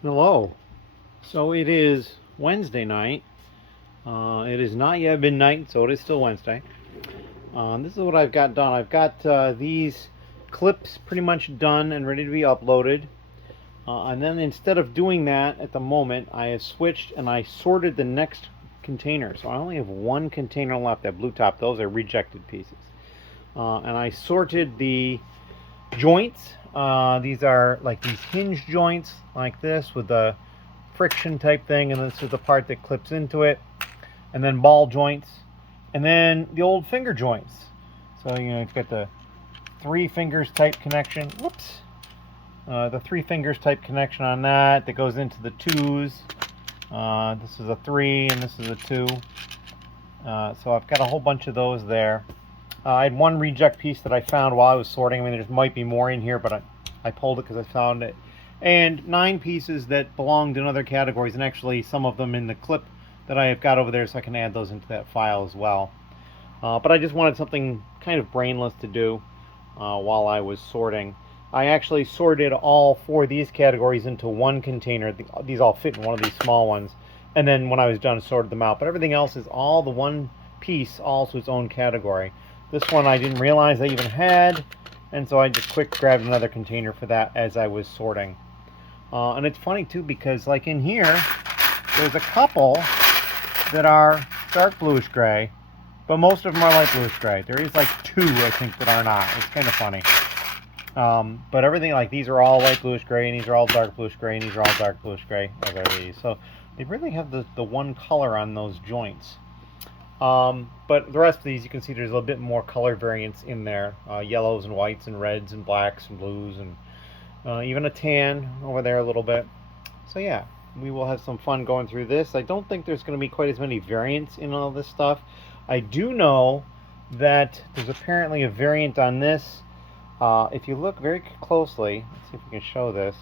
Hello. So it is Wednesday night. It has not yet been night, so it is still Wednesday. This is what I've got done. I've got these clips pretty much done and ready to be uploaded. And then instead of doing that at the moment, I have switched and I sorted the next container. So I only have one container left, that blue top. Those are rejected pieces. And I sorted the joints. These are like these hinge joints like this with the friction type thing, and this is the part that clips into it, and then ball joints, and then the old finger joints. So you've got the three fingers type connection. Whoops. The three fingers type connection on that goes into the twos. This is a 3 and this is a 2. So I've got a whole bunch of those there. I had one reject piece that I found while I was sorting. I mean, there might be more in here, but I pulled it because I found it. And 9 pieces that belonged in other categories, and actually some of them in the clip that I have got over there, so I can add those into that file as well. But I just wanted something kind of brainless to do while I was sorting. I actually sorted all 4 of these categories into one container. These all fit in one of these small ones. And then when I was done, sorted them out. But everything else is all the one piece, all to its own category. This one I didn't realize I even had, and so I just quick grabbed another container for that as I was sorting. And it's funny too, because like in here, there's a couple that are dark bluish gray, but most of them are light bluish gray. There is like 2, I think, that are not. It's kind of funny. But everything, like these are all light bluish gray, and these are all dark bluish gray, and these are all dark bluish gray, as are these. So they really have the one color on those joints. But the rest of these, you can see there's a little bit more color variance in there. Yellows and whites and reds and blacks and blues, and even a tan over there a little bit. So yeah, we will have some fun going through this. I don't think there's going to be quite as many variants in all this stuff. I do know that there's apparently a variant on this. If you look very closely, let's see if we can show this.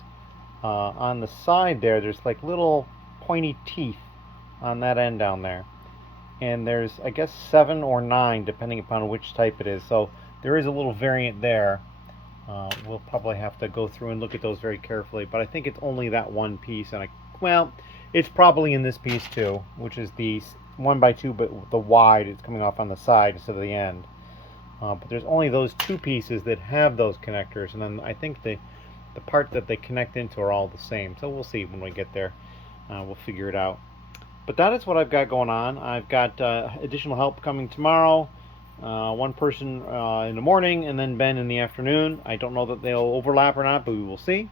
On the side there's like little pointy teeth on that end down there. And there's, I guess, 7 or 9 depending upon which type it is. So there is a little variant there. We'll probably have to go through and look at those very carefully, but I think it's only that one piece, and well, it's probably in this piece too, which is the 1x2, but the wide is coming off on the side instead of the end. But there's only those 2 pieces that have those connectors, and then I think the part that they connect into are all the same. So we'll see when we get there. We'll figure it out. But that is what I've got going on. I've got additional help coming tomorrow. One person in the morning, and then Ben in the afternoon. I don't know that they'll overlap or not, but we will see.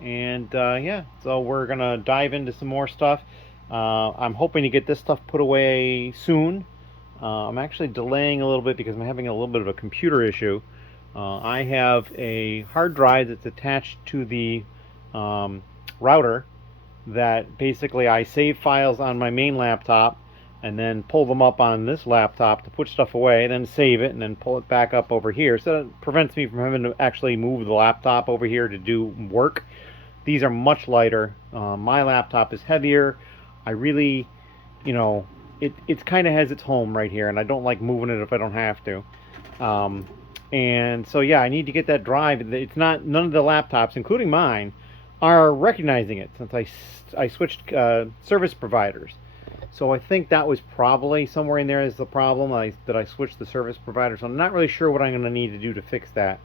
And yeah, so we're going to dive into some more stuff. I'm hoping to get this stuff put away soon. I'm actually delaying a little bit because I'm having a little bit of a computer issue. I have a hard drive that's attached to the router that basically I save files on my main laptop and then pull them up on this laptop to put stuff away, then save it, and then pull it back up over here. So that prevents me from having to actually move the laptop over here to do work. These are much lighter. My laptop is heavier. I really, it kind of has its home right here, and I don't like moving it if I don't have to. And so yeah, I need to get that drive. It's not, none of the laptops, including mine, are recognizing it since I switched service providers. So I think that was probably somewhere in there is the problem, that I switched the service provider. So I'm not really sure what I'm going to need to do to fix that.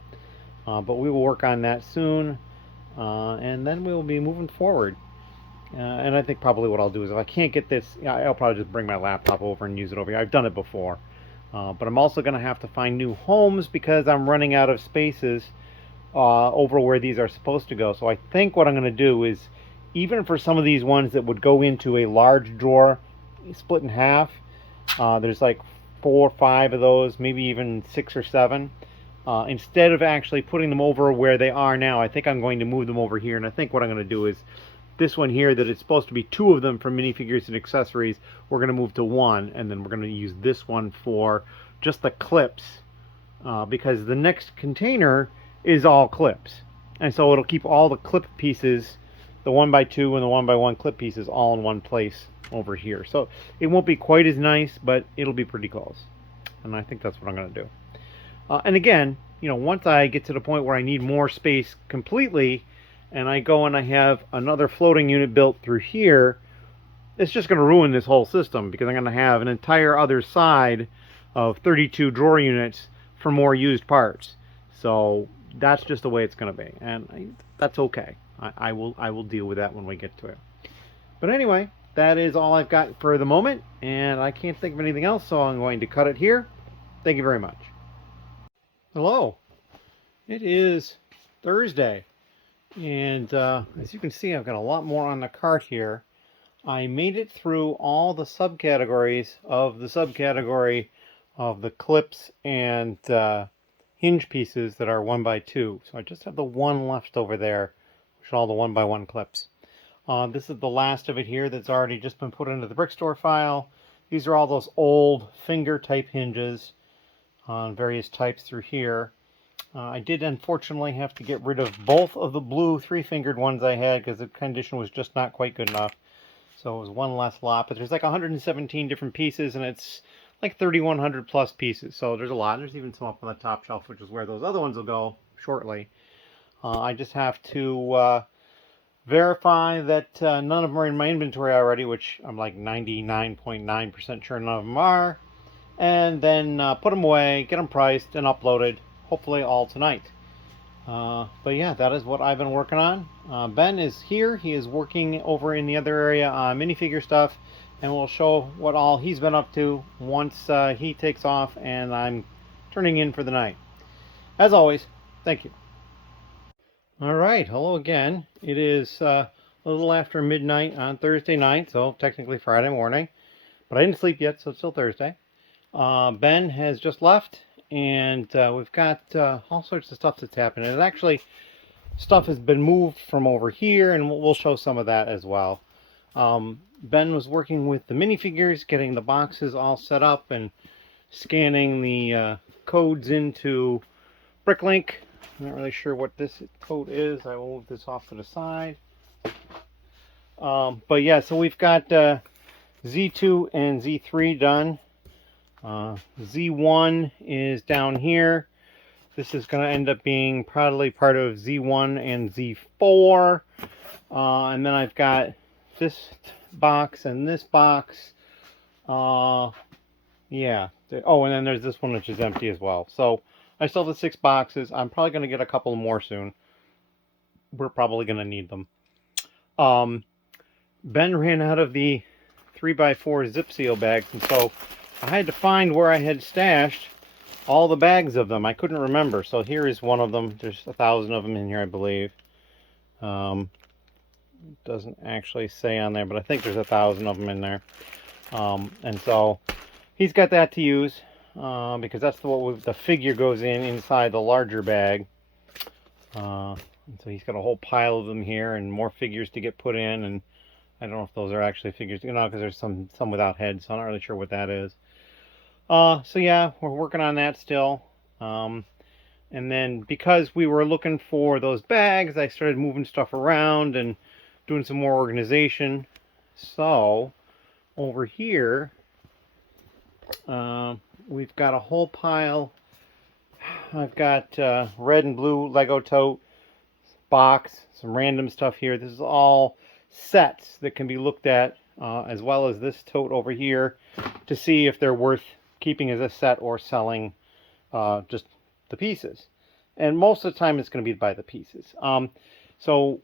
But we will work on that soon. And then we will be moving forward. And I think probably what I'll do is if I can't get this, I'll probably just bring my laptop over and use it over here. I've done it before. But I'm also going to have to find new homes because I'm running out of spaces over where these are supposed to go. So I think what I'm going to do is, even for some of these ones that would go into a large drawer split in half, there's like 4 or 5 of those, maybe even 6 or 7. Instead of actually putting them over where they are now, I think I'm going to move them over here. And I think what I'm going to do is this one here, that it's supposed to be 2 of them for minifigures and accessories, we're going to move to 1, and then we're going to use this one for just the clips, because the next container is all clips, and so it'll keep all the clip pieces, the 1x2 and the 1x1 clip pieces, all in one place over here. So it won't be quite as nice, but it'll be pretty close, and I think that's what I'm going to do. And again, once I get to the point where I need more space completely, and I go and I have another floating unit built through here, it's just going to ruin this whole system, because I'm going to have an entire other side of 32 drawer units for more used parts. So that's just the way it's going to be, and that's okay. I will deal with that when we get to it. But anyway, that is all I've got for the moment, and I can't think of anything else, so I'm going to cut it here. Thank you very much. Hello. It is Thursday, and as you can see, I've got a lot more on the cart here. I made it through all the subcategories of the subcategory of the clips and hinge pieces that are 1x2. So I just have the one left over there, which are all the 1x1 clips. This is the last of it here that's already just been put into the brick store file. These are all those old finger type hinges on various types through here. I did unfortunately have to get rid of both of the blue 3-fingered ones I had because the condition was just not quite good enough. So it was one less lot, but there's like 117 different pieces, and it's like 3,100 plus pieces. So there's a lot. There's even some up on the top shelf, which is where those other ones will go shortly. I just have to verify that none of them are in my inventory already, which I'm like 99.9% sure none of them are. And then put them away, get them priced, and uploaded, hopefully all tonight. But yeah, that is what I've been working on. Ben is here. He is working over in the other area on minifigure stuff, and we'll show what all he's been up to once he takes off and I'm turning in for the night. As always, thank you. Alright, hello again. It is a little after midnight on Thursday night, so technically Friday morning. But I didn't sleep yet, so it's still Thursday. Ben has just left, and we've got all sorts of stuff that's happening. And actually, stuff has been moved from over here, and we'll show some of that as well. Ben was working with the minifigures, getting the boxes all set up and scanning the codes into Bricklink. I'm not really sure what this code is. I will move this off to the side. But yeah, so we've got Z2 and Z3 done. Z1 is down here. This is going to end up being probably part of Z1 and Z4. And then I've got this box and this box. Yeah. Oh, and then there's this one which is empty as well. So I still have the 6 boxes. I'm probably going to get a couple more soon. We're probably going to need them. Ben ran out of the 3x4 zip seal bags, and so I had to find where I had stashed all the bags of them. I couldn't remember. So here is one of them. There's 1,000 of them in here, I believe. It doesn't actually say on there, but I think there's 1,000 of them in there. And so he's got that to use because that's the figure goes inside the larger bag. And so he's got a whole pile of them here and more figures to get put in. And I don't know if those are actually figures, because there's some without heads, so I'm not really sure what that is. So yeah, we're working on that still. And then because we were looking for those bags, I started moving stuff around and doing some more organization. So over here, we've got a whole pile. I've got red and blue Lego tote box, some random stuff here. This is all sets that can be looked at, as well as this tote over here, to see if they're worth keeping as a set or selling just the pieces. And most of the time it's going to be by the pieces. So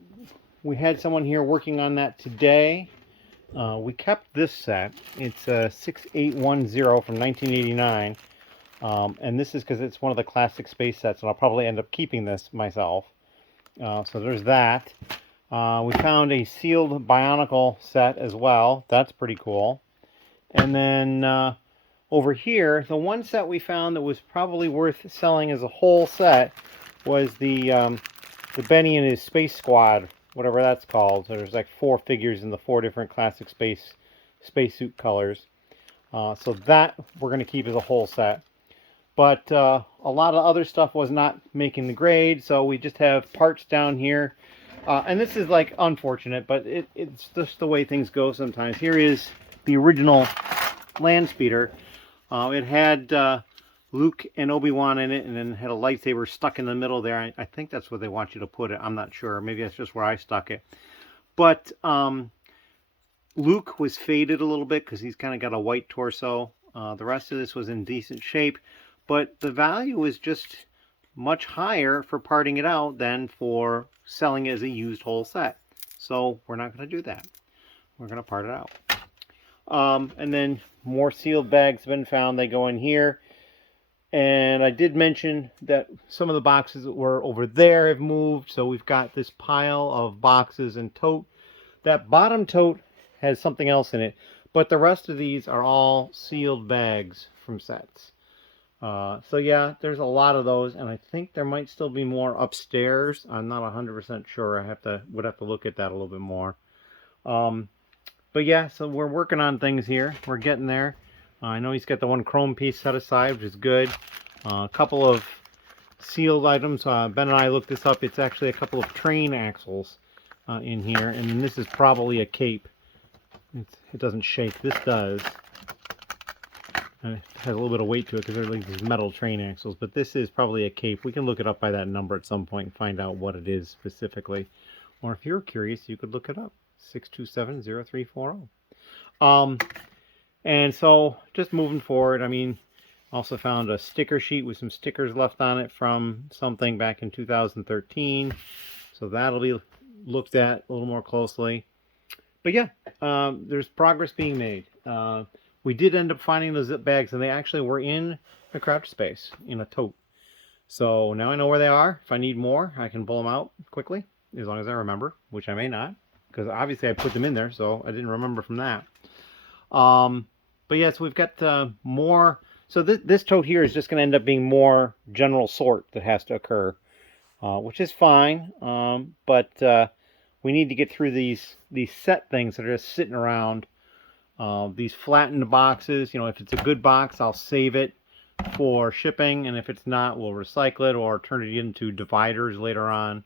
we had someone here working on that today. We kept this set. It's a 6810 from 1989. And this is because it's one of the classic space sets, and I'll probably end up keeping this myself. So there's that. We found a sealed Bionicle set as well. That's pretty cool. And then over here, the one set we found that was probably worth selling as a whole set was the Benny and his Space Squad, whatever that's called. So there's like 4 figures in the 4 different classic spacesuit colors. So that we're going to keep as a whole set. But a lot of other stuff was not making the grade, so we just have parts down here. And this is like unfortunate, but it's just the way things go sometimes. Here is the original land speeder. It had Luke and Obi-Wan in it, and then had a lightsaber stuck in the middle there. I think that's where they want you to put it. I'm not sure. Maybe that's just where I stuck it. But Luke was faded a little bit because he's kind of got a white torso. The rest of this was in decent shape, but the value was just much higher for parting it out than for selling it as a used whole set. So we're not going to do that. We're going to part it out. And then more sealed bags have been found. They go in here. And I did mention that some of the boxes that were over there have moved. So we've got this pile of boxes and tote. That bottom tote has something else in it. But the rest of these are all sealed bags from sets. So yeah, there's a lot of those. And I think there might still be more upstairs. I'm not 100% sure. Would have to look at that a little bit more. But yeah, so we're working on things here. We're getting there. I know he's got the one chrome piece set aside, which is good. A couple of sealed items. Ben and I looked this up. It's actually a couple of train axles in here. And then this is probably a cape. It doesn't shake. This does. And it has a little bit of weight to it because they're like these metal train axles. But this is probably a cape. We can look it up by that number at some point and find out what it is specifically. Or if you're curious, you could look it up. 627-0340. And so just moving forward, I mean, also found a sticker sheet with some stickers left on it from something back in 2013. So that'll be looked at a little more closely. But yeah, there's progress being made. We did end up finding those zip bags, and they actually were in a crouch space in a tote. So now I know where they are. If I need more, I can pull them out quickly, as long as I remember, which I may not, because obviously I put them in there, so I didn't remember from that. But yes, we've got more. So this tote here is just going to end up being more general sort that has to occur, which is fine. But we need to get through these set things that are just sitting around. These flattened boxes, you know, if it's a good box, I'll save it for shipping, and if it's not, we'll recycle it or turn it into dividers later on.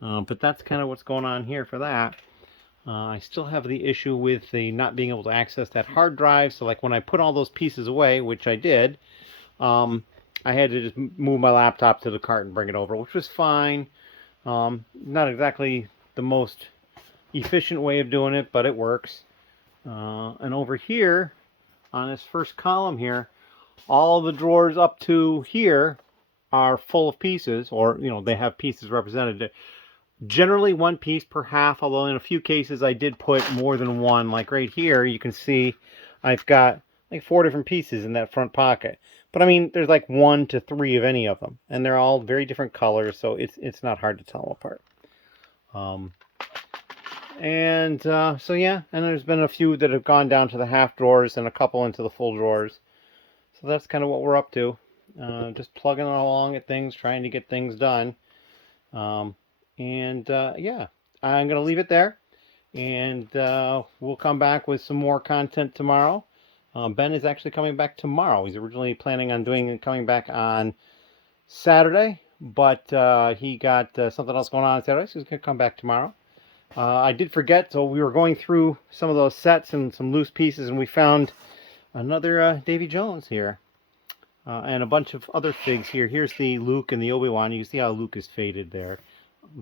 But that's kind of what's going on here for that. I still have the issue with the not being able to access that hard drive. So like when I put all those pieces away, which I did, I had to just move my laptop to the cart and bring it over, which was fine. Not exactly the most efficient way of doing it, but it works. And over here, on this first column here, all the drawers up to here are full of pieces, or, you know, they have pieces represented. Generally one piece per half, although in a few cases I did put more than one. Like right here, you can see I've got like 4 different pieces in that front pocket. But I mean, there's like 1 to 3 of any of them, and they're all very different colors, so it's not hard to tell them apart. So yeah, and there's been a few that have gone down to the half drawers and a couple into the full drawers. So that's kind of what we're up to. Just plugging along at things, trying to get things done. Yeah, I'm going to leave it there, and we'll come back with some more content tomorrow. Ben is actually coming back tomorrow. He's originally planning on coming back on Saturday, but he got something else going on Saturday, so he's going to come back tomorrow. I did forget, so we were going through some of those sets and some loose pieces, and we found another Davy Jones here. And a bunch of other figs here. Here's the Luke and the Obi-Wan. You can see how Luke is faded there.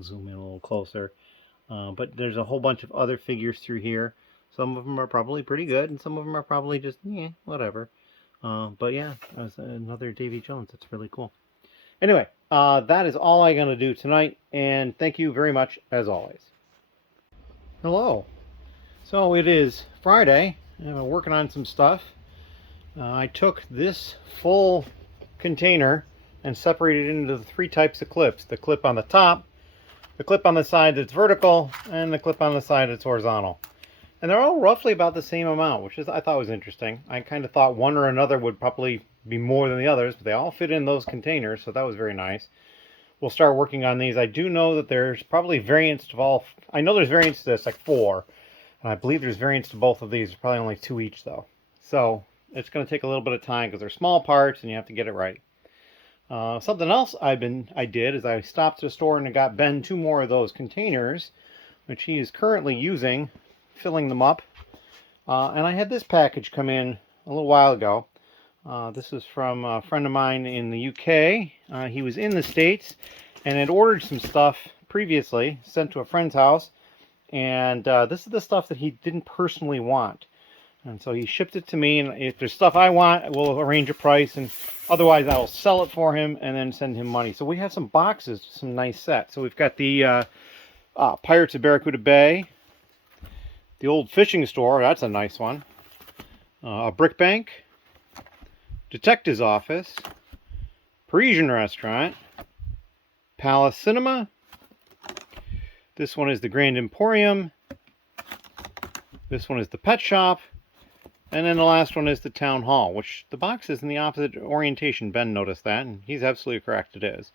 Zoom in a little closer. But there's a whole bunch of other figures through here. Some of them are probably pretty good, and some of them are probably just, whatever. But yeah, that's another Davy Jones. That's really cool. Anyway, that is all I'm going to do tonight, and thank you very much, as always. Hello. So it is Friday, and I'm working on some stuff. I took this full container and separated it into the 3 types of clips. The clip on the top, the clip on the side that's vertical, and the clip on the side that's horizontal. And they're all roughly about the same amount, which I thought was interesting. I kind of thought one or another would probably be more than the others, but they all fit in those containers, so that was very nice. We'll start working on these. I do know that there's probably variants to all. I know there's variants to this, like 4. And I believe there's variants to both of these. There's probably only 2 each, though. So it's going to take a little bit of time because they're small parts and you have to get it right. Something else I did is I stopped at the store and I got Ben 2 more of those containers, which he is currently using, filling them up. And I had this package come in a little while ago. This is from a friend of mine in the UK. He was in the States and had ordered some stuff previously, sent to a friend's house. And this is the stuff that he didn't personally want. And so he shipped it to me, and if there's stuff I want, we'll arrange a price, and otherwise I will sell it for him and then send him money. So we have some boxes, some nice sets. So we've got the Pirates of Barracuda Bay, the Old Fishing Store, that's a nice one, a Brick Bank, Detective's Office, Parisian Restaurant, Palace Cinema. This one is the Grand Emporium. This one is the Pet Shop. And then the last one is the Town Hall, which the box is in the opposite orientation. Ben noticed that, and he's absolutely correct, it is.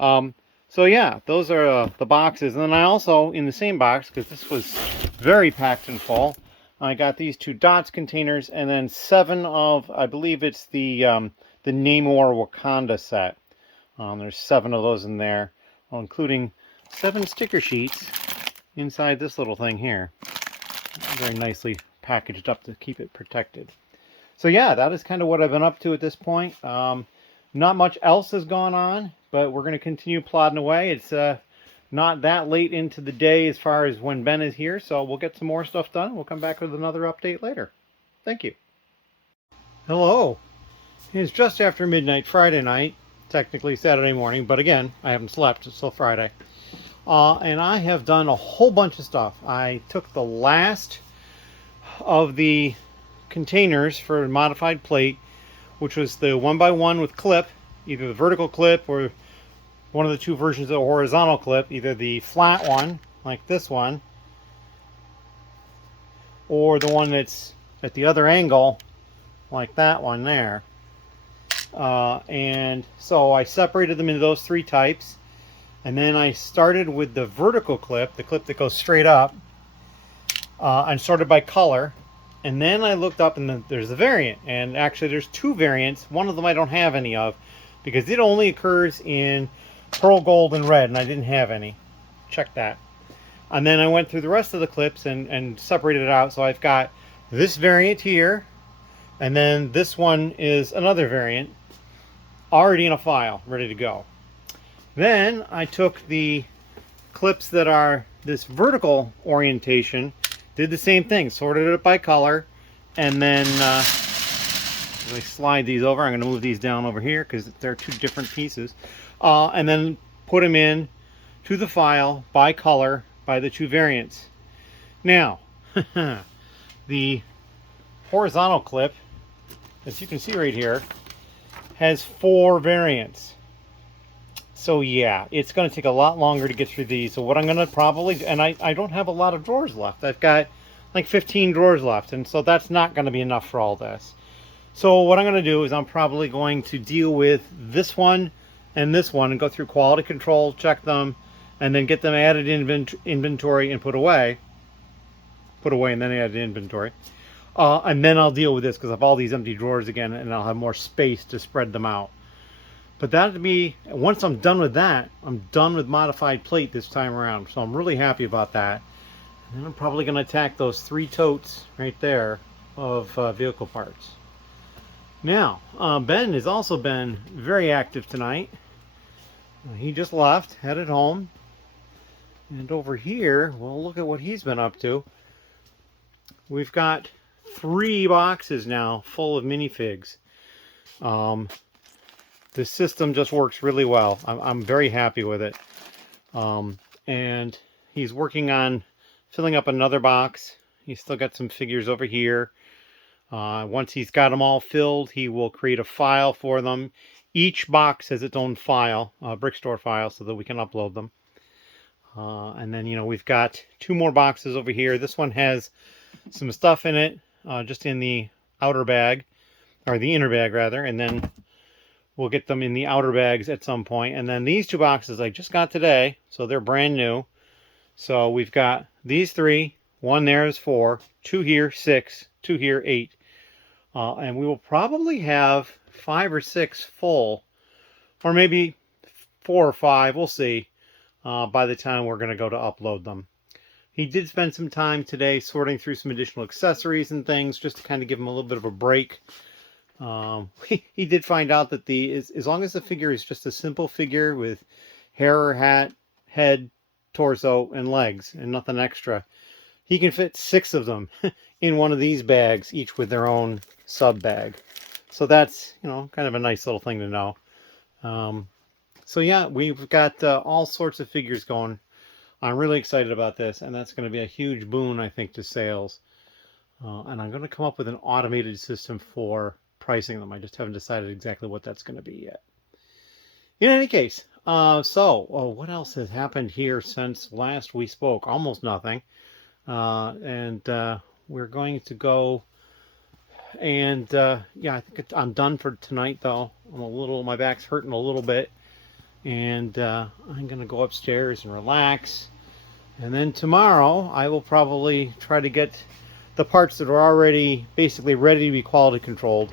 So yeah, those are the boxes. And then I also, in the same box, because this was very packed and full, I got these 2 DOTS containers, and then 7 of, I believe it's the Namor Wakanda set. There's 7 of those in there, including 7 sticker sheets inside this little thing here. Very nicely packaged up to keep it protected. So yeah, that is kind of what I've been up to at this point. Not much else has gone on, but we're going to continue plodding away. It's not that late into the day as far as when Ben is here, so we'll get some more stuff done. We'll come back with another update later. Thank you. Hello. It's just after midnight Friday night, technically Saturday morning, but again, I haven't slept. It's still Friday. And I have done a whole bunch of stuff. I took the last of the containers for modified plate, which was the 1x1 with clip, either the vertical clip or one of the 2 versions of the horizontal clip, either the flat one like this one or the one that's at the other angle like that one there. And so I separated them into those 3 types, and then I started with the vertical clip, the clip that goes straight up, and sorted by color. And then I looked up, and there's a variant, and actually there's 2 variants. One of them I don't have any of because it only occurs in pearl gold and red, and I didn't have any. Check that. And then I went through the rest of the clips and separated it out. So I've got this variant here, and then this one is another variant already in a file ready to go. Then I took the clips that are this vertical orientation, did the same thing, sorted it by color, and then as I slide these over, I'm going to move these down over here because they're 2 different pieces, and then put them in to the file by color by the 2 variants. Now, the horizontal clip, as you can see right here, has 4 variants. So yeah, it's going to take a lot longer to get through these. So what I'm going to probably, and I don't have a lot of drawers left. I've got like 15 drawers left, and so that's not going to be enough for all this. So what I'm going to do is I'm probably going to deal with this one and this one and go through quality control, check them, and then get them added in inventory and put away and then add to inventory. And then I'll deal with this because I have all these empty drawers again, and I'll have more space to spread them out. But that'd be, once I'm done with that, I'm done with modified plate this time around. So I'm really happy about that. And then I'm probably going to attack those 3 totes right there of vehicle parts. Now, Ben has also been very active tonight. He just left, headed home. And over here, well, look at what he's been up to. We've got 3 boxes now full of minifigs. This system just works really well. I'm very happy with it. And he's working on filling up another box. He's still got some figures over here. Once he's got them all filled, he will create a file for them. Each box has its own file, a Brickstore file, so that we can upload them. And then, you know, we've got 2 more boxes over here. This one has some stuff in it, just in the outer bag, or the inner bag rather, and then we'll get them in the outer bags at some point. And then these 2 boxes I just got today, so they're brand new. So we've got these 3, 1 there is 4, 2 here, 6, 2 here, 8. And we will probably have 5 or 6 full, or maybe 4 or 5, we'll see, by the time we're going to go to upload them. He did spend some time today sorting through some additional accessories and things, just to kind of give him a little bit of a break. He did find out that as long as the figure is just a simple figure with hair or hat, head, torso, and legs, and nothing extra, he can fit 6 of them in one of these bags, each with their own sub bag. So that's, kind of a nice little thing to know. So yeah, we've got all sorts of figures going. I'm really excited about this, and that's going to be a huge boon, I think, to sales. And I'm going to come up with an automated system for pricing them. I just haven't decided exactly what that's going to be yet. In any case, what else has happened here since last we spoke? Almost nothing. And we're going to go, and yeah, I think I'm done for tonight, though. My back's hurting a little bit, and I'm going to go upstairs and relax. And then tomorrow, I will probably try to get the parts that are already basically ready to be quality controlled,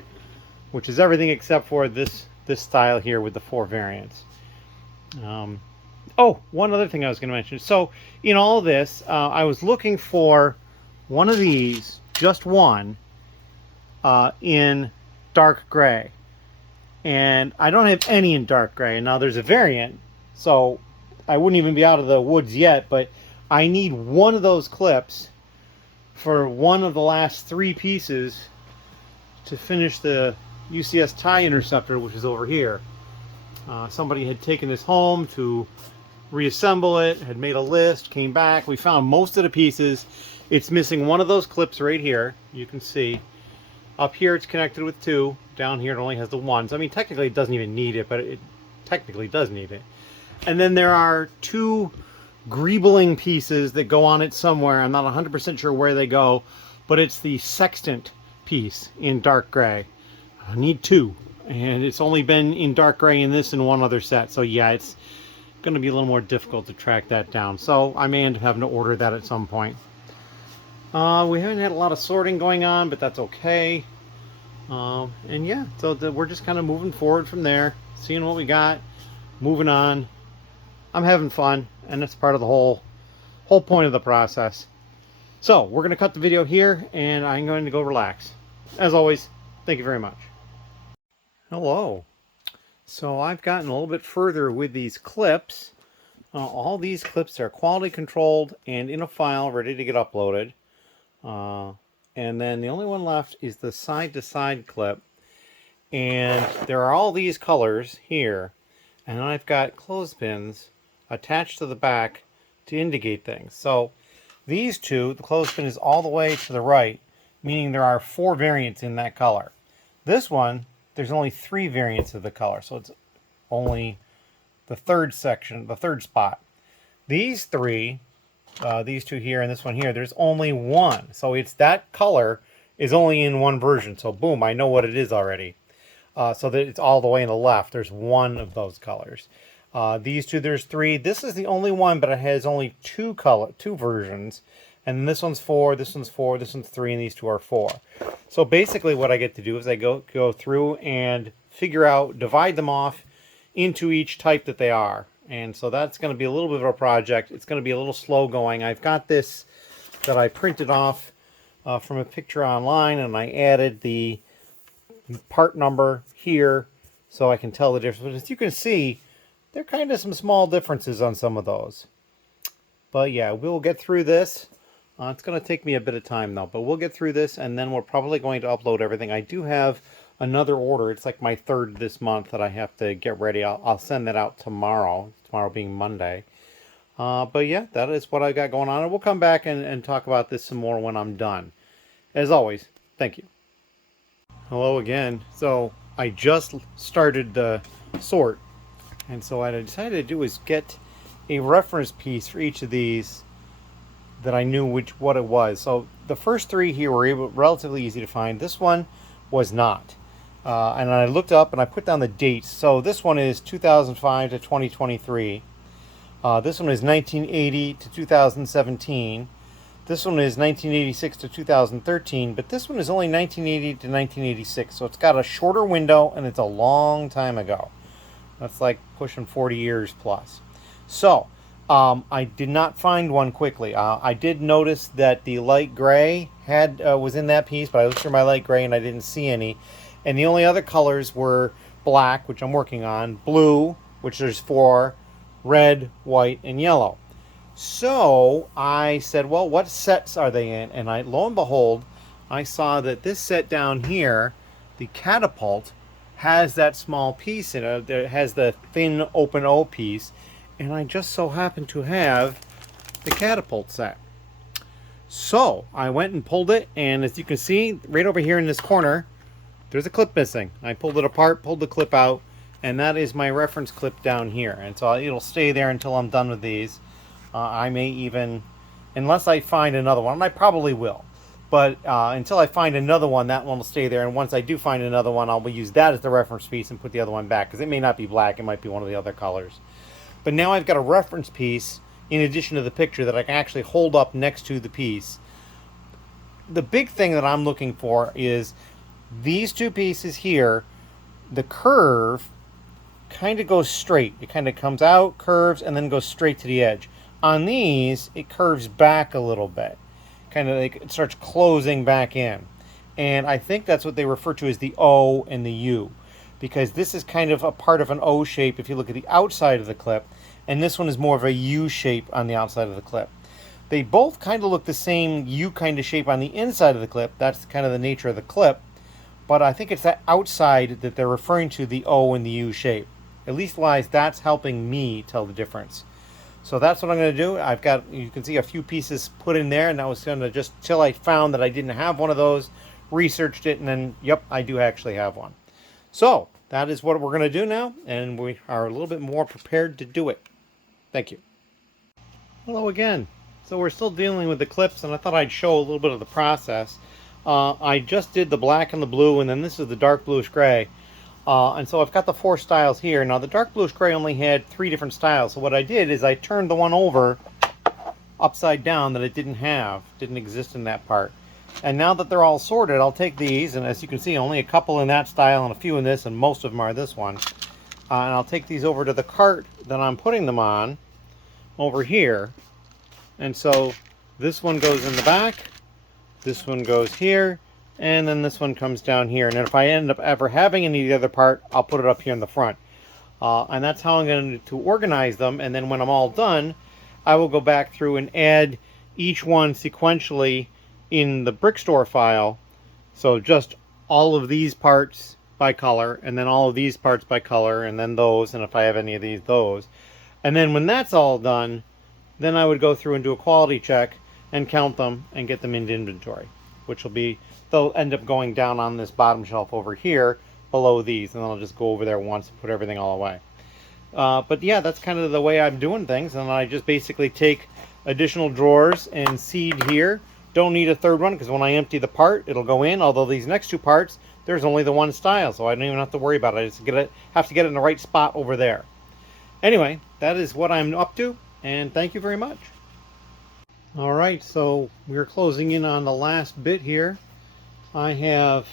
which is everything except for this style here with the 4 variants. Oh, one other thing I was going to mention. So in all of this, I was looking for one of these, just one, in dark gray. And I don't have any in dark gray. And now there's a variant, so I wouldn't even be out of the woods yet, but I need one of those clips for one of the last 3 pieces to finish the UCS tie interceptor, which is over here. Somebody had taken this home to reassemble it, had made a list, came back. We found most of the pieces. It's missing one of those clips right here. You can see. Up here it's connected with 2. Down here it only has the 1. So, I mean, technically it doesn't even need it, but it technically does need it. And then there are 2 greebling pieces that go on it somewhere. I'm not 100% sure where they go, but it's the sextant piece in dark gray. I need 2, and it's only been in dark gray in this and one other set. So yeah, it's going to be a little more difficult to track that down. So I may end up having to order that at some point. We haven't had a lot of sorting going on, but that's okay. And yeah, so we're just kind of moving forward from there, seeing what we got, moving on. I'm having fun, and that's part of the whole point of the process. So we're going to cut the video here, and I'm going to go relax. As always, thank you very much. Hello. So I've gotten a little bit further with these clips. All these clips are quality controlled and in a file ready to get uploaded. And then the only one left is the side-to-side clip. And there are all these colors here. And I've got clothespins attached to the back to indicate things. So these 2, the clothespin is all the way to the right, meaning there are 4 variants in that color. This one, there's only 3 variants of the color, so it's only the 3rd section, the 3rd spot. These 3, these 2 here and this one here, there's only 1. So it's that color is only in 1 version. So boom, I know what it is already. So that it's all the way on the left. There's 1 of those colors. These 2, there's 3. This is the only one, but it has only 2 versions. And then this one's 4, this one's 4, this one's 3, and these 2 are 4. So basically what I get to do is I go through and figure out, divide them off into each type that they are. And so that's going to be a little bit of a project. It's going to be a little slow going. I've got this that I printed off from a picture online, and I added the part number here so I can tell the difference. But as you can see, there are kind of some small differences on some of those. But yeah, we'll get through this. It's going to take me a bit of time though, but we'll get through this, and then we're probably going to upload everything. I do have another order. It's like my 3rd this month that I have to get ready. I'll send that out tomorrow being Monday. But yeah, that is what I got going on, and we'll come back and talk about this some more when I'm done. As always, thank you. Hello again. So I just started the sort, and so what I decided to do is get a reference piece for each of these that I knew what it was. So the first 3 here were relatively easy to find. This one was not. And I looked up and I put down the dates. So this one is 2005 to 2023. This one is 1980 to 2017. This one is 1986 to 2013, but this one is only 1980 to 1986. So it's got a shorter window, and it's a long time ago. That's like pushing 40 years plus. So I did not find one quickly. I did notice that the light gray was in that piece, but I looked through my light gray and I didn't see any. And the only other colors were black, which I'm working on, blue, which there's 4, red, white, and yellow. So I said, well, what sets are they in? And lo and behold, I saw that this set down here, the catapult, has that small piece in it. It has the thin open O piece. And I just so happen to have the catapult set. So I went and pulled it, and as you can see, right over here in this corner, there's a clip missing. I pulled it apart, pulled the clip out, and that is my reference clip down here. And so it'll stay there until I'm done with these. I may even, unless I find another one, and I probably will, but until I find another one, that one will stay there. And once I do find another one, I'll use that as the reference piece and put the other one back, because it may not be black, it might be one of the other colors. But now I've got a reference piece in addition to the picture that I can actually hold up next to the piece. The big thing that I'm looking for is these two pieces here. The curve kind of goes straight. It kind of comes out, curves, and then goes straight to the edge. On these, it curves back a little bit. Kind of like it starts closing back in. And I think that's what they refer to as the O and the U, because this is kind of a part of an O shape if you look at the outside of the clip, and this one is more of a U shape on the outside of the clip. They both kind of look the same U kind of shape on the inside of the clip. That's kind of the nature of the clip. But I think it's that outside that they're referring to, the O and the U shape. At least wise, that's helping me tell the difference. So that's what I'm going to do. I've got, you can see a few pieces put in there, and I was going to just, till I found that I didn't have one of those, researched it, and then, yep, I do actually have one. So that is what we're going to do now, and we are a little bit more prepared to do it. Thank you. Hello again. So we're still dealing with the clips, and I thought I'd show a little bit of the process. I just did the black and the blue, and then this is the dark bluish gray. And so I've got the 4 styles here. Now the dark bluish gray only had 3 different styles. So what I did is I turned the one over upside down that it didn't exist in that part. And now that they're all sorted, I'll take these, and as you can see, only a couple in that style and a few in this, and most of them are this one. And I'll take these over to the cart that I'm putting them on over here. And so this one goes in the back, this one goes here, and then this one comes down here. And if I end up ever having any of the other part, I'll put it up here in the front. And that's how I'm going to organize them. And then when I'm all done, I will go back through and add each one sequentially in the brick store file. So just all of these parts by color, and then all of these parts by color, and then those, and if I have any of these, those. And then when that's all done, then I would go through and do a quality check and count them and get them into inventory, which will be, they'll end up going down on this bottom shelf over here below these, and then I'll just go over there once and put everything all away. But yeah, that's kind of the way I'm doing things, and I just basically take additional drawers and seed here. Don't need a third one, because when I empty the part, it'll go in, although these next 2 parts, there's only the one style, so I don't even have to worry about it. I just have to get it in the right spot over there. Anyway, that is what I'm up to, and thank you very much. Alright, so we're closing in on the last bit here. I have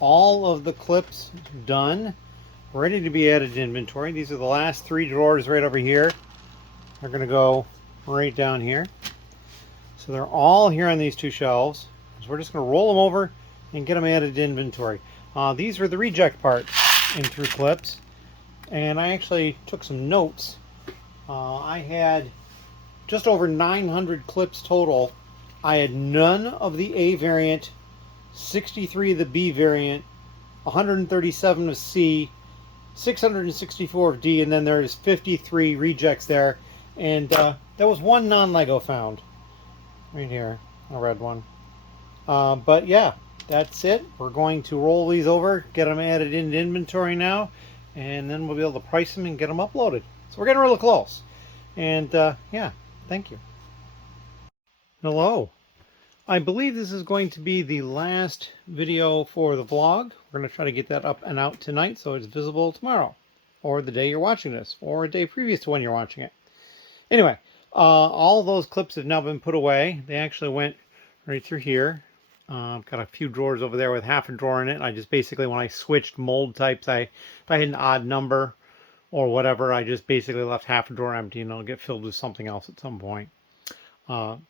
all of the clips done, ready to be added to inventory. These are the last 3 drawers right over here. They're going to go right down here. So they're all here on these 2 shelves. So we're just going to roll them over and get them added to inventory. These are the reject parts in through clips. And I actually took some notes. I had just over 900 clips total. I had none of the A variant, 63 of the B variant, 137 of C, 664 of D, and then there's 53 rejects there. And there was 1 non-Lego found right here, a red one. But yeah, that's it. We're going to roll these over, get them added into inventory now, and then we'll be able to price them and get them uploaded. So we're getting really close. And yeah, thank you. Hello. I believe this is going to be the last video for the vlog. We're going to try to get that up and out tonight so it's visible tomorrow, or the day you're watching this, or a day previous to when you're watching it. Anyway, all those clips have now been put away. They actually went right through here. Got a few drawers over there with half a drawer in it. I just basically, when I switched mold types, if I had an odd number or whatever, I just basically left half a drawer empty, and it'll get filled with something else at some point.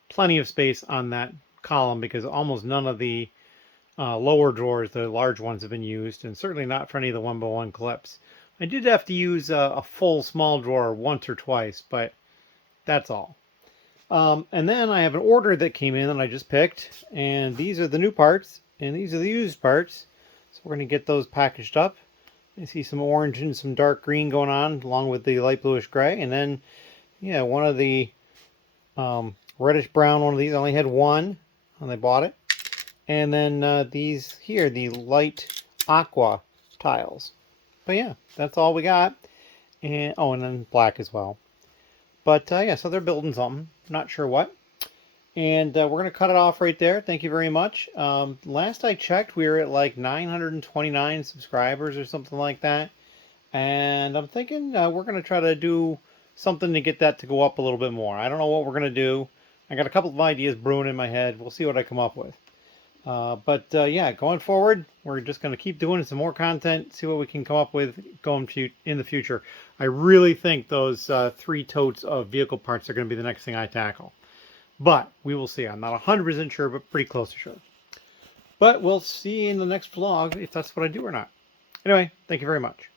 Plenty of space on that column, because almost none of the lower drawers, the large ones, have been used, and certainly not for any of the 1x1 clips. I did have to use a full small drawer once or twice, but that's all. And then I have an order that came in that I just picked, and these are the new parts, and these are the used parts. So we're going to get those packaged up. I see some orange and some dark green going on, along with the light bluish gray. And then, yeah, one of the reddish brown one of these. I only had one when I bought it. And then these here, the light aqua tiles. But yeah, that's all we got. And oh, and then black as well. But yeah, so they're building something. Not sure what. And we're going to cut it off right there. Thank you very much. Last I checked, we were at like 929 subscribers or something like that. And I'm thinking we're going to try to do something to get that to go up a little bit more. I don't know what we're going to do. I got a couple of ideas brewing in my head. We'll see what I come up with. But yeah, going forward, we're just going to keep doing some more content, see what we can come up with going in the future. I really think those 3 totes of vehicle parts are going to be the next thing I tackle. But we will see. I'm not 100% sure, but pretty close to sure. But we'll see in the next vlog if that's what I do or not. Anyway, thank you very much.